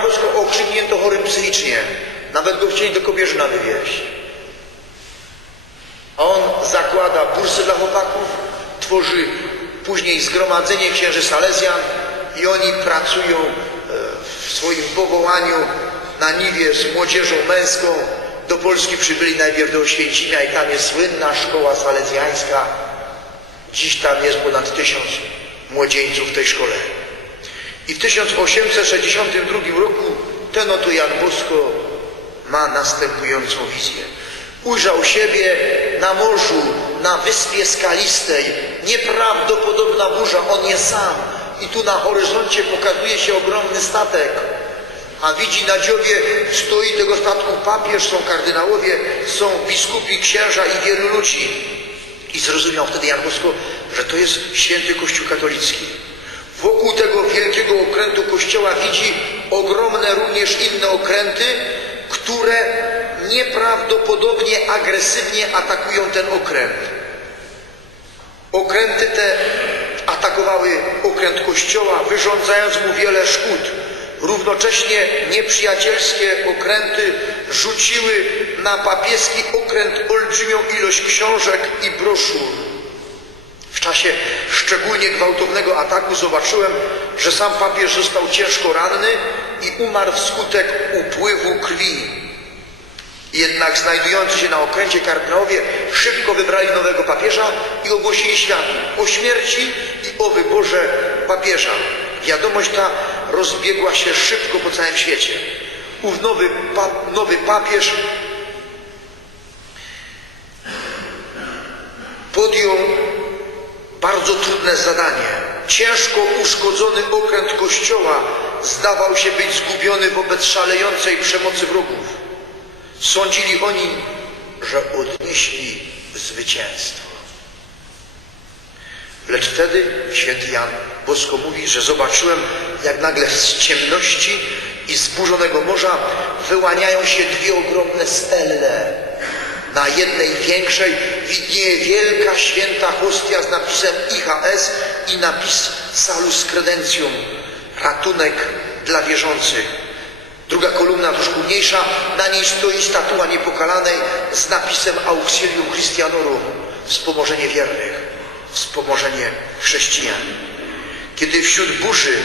Bosko okrzyknięto chorym psychicznie. Nawet go chcieli do Kobierzyna wywieźć. A on zakłada bursy dla chłopaków, tworzy później zgromadzenie księży Salezjan i oni pracują e, w swoim powołaniu na niwie z młodzieżą męską. Do Polski przybyli najpierw do Oświęcimia i tam jest słynna szkoła salezjańska. Dziś tam jest ponad tysiąc młodzieńców w tej szkole. I w 1862 roku ten oto Jan Bosko ma następującą wizję. Ujrzał siebie na morzu, na wyspie skalistej. Nieprawdopodobna burza, on jest sam. I tu na horyzoncie pokazuje się ogromny statek. A widzi na dziobie stoi tego statku papież, są kardynałowie, są biskupi, księża i wielu ludzi. I zrozumiał wtedy Jan Bosko, że to jest święty Kościół katolicki. Wokół tego wielkiego okrętu kościoła widzi ogromne również inne okręty, które nieprawdopodobnie agresywnie atakują ten okręt. Okręty te atakowały okręt kościoła, wyrządzając mu wiele szkód. Równocześnie nieprzyjacielskie okręty rzuciły na papieski okręt olbrzymią ilość książek i broszur. Czasie szczególnie gwałtownego ataku zobaczyłem, że sam papież został ciężko ranny i umarł wskutek upływu krwi. Jednak znajdujący się na okręcie kardynałowie szybko wybrali nowego papieża i ogłosili światu o śmierci i o wyborze papieża. Wiadomość ta rozbiegła się szybko po całym świecie. Ów nowy, pa, nowy papież podjął bardzo trudne zadanie. Ciężko uszkodzony okręt kościoła zdawał się być zgubiony wobec szalejącej przemocy wrogów. Sądzili oni, że odnieśli zwycięstwo. Lecz wtedy święty Jan Bosko mówi, że zobaczyłem, jak nagle z ciemności i zburzonego morza wyłaniają się dwie ogromne stelle. Na jednej większej widnieje wielka święta hostia z napisem IHS i napis Salus Credentium, ratunek dla wierzących. Druga kolumna troszkę mniejsza, na niej stoi statua niepokalanej z napisem Auxilium Christianorum, wspomożenie wiernych, wspomożenie chrześcijan. Kiedy wśród burzy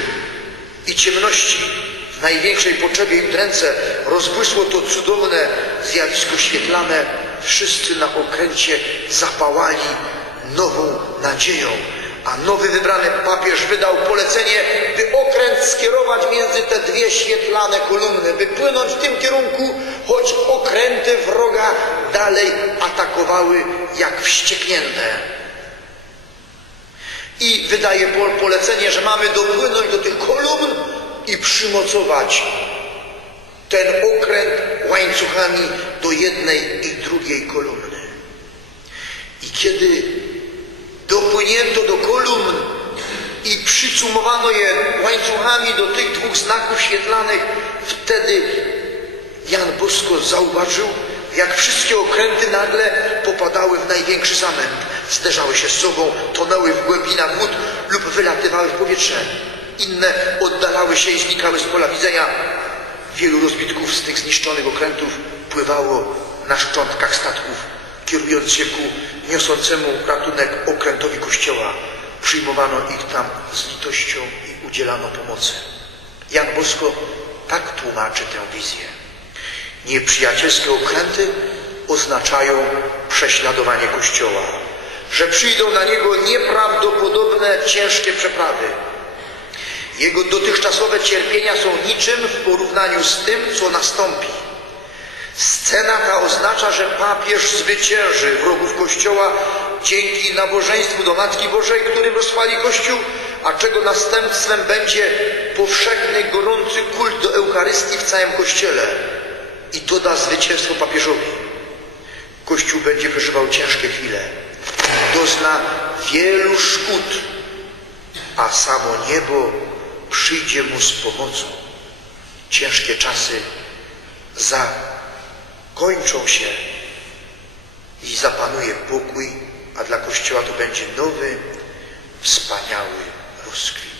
i ciemności, największej potrzebie i dręce rozbłysło to cudowne zjawisko świetlane, wszyscy na okręcie zapałali nową nadzieją, a nowy wybrany papież wydał polecenie, by okręt skierować między te dwie świetlane kolumny, by płynąć w tym kierunku, choć okręty wroga dalej atakowały jak wścieknięte. I wydaje po- polecenie, że mamy dopłynąć do tych kolumn i przymocować ten okręt łańcuchami do jednej i drugiej kolumny. I kiedy dopłynięto do kolumn i przycumowano je łańcuchami do tych dwóch znaków świetlanych, wtedy Jan Bosko zauważył, jak wszystkie okręty nagle popadały w największy zamęt. Zderzały się z sobą, tonęły w głębinach wód lub wylatywały w powietrze. Inne oddalały się i znikały z pola widzenia. Wielu rozbitków z tych zniszczonych okrętów pływało na szczątkach statków, kierując się ku niosącemu ratunek okrętowi kościoła. Przyjmowano ich tam z litością i udzielano pomocy. Jan Bosko tak tłumaczy tę wizję. Nieprzyjacielskie okręty oznaczają prześladowanie Kościoła, że przyjdą na niego nieprawdopodobne, ciężkie przeprawy. Jego dotychczasowe cierpienia są niczym w porównaniu z tym, co nastąpi. Scena ta oznacza, że papież zwycięży wrogów Kościoła dzięki nabożeństwu do Matki Bożej, którym rozchwali Kościół, a czego następstwem będzie powszechny, gorący kult do Eucharystii w całym Kościele. I to da zwycięstwo papieżowi. Kościół będzie przeżywał ciężkie chwile. Dozna wielu szkód, a samo niebo przyjdzie mu z pomocą. Ciężkie czasy zakończą się i zapanuje pokój, a dla Kościoła to będzie nowy, wspaniały rozkwit.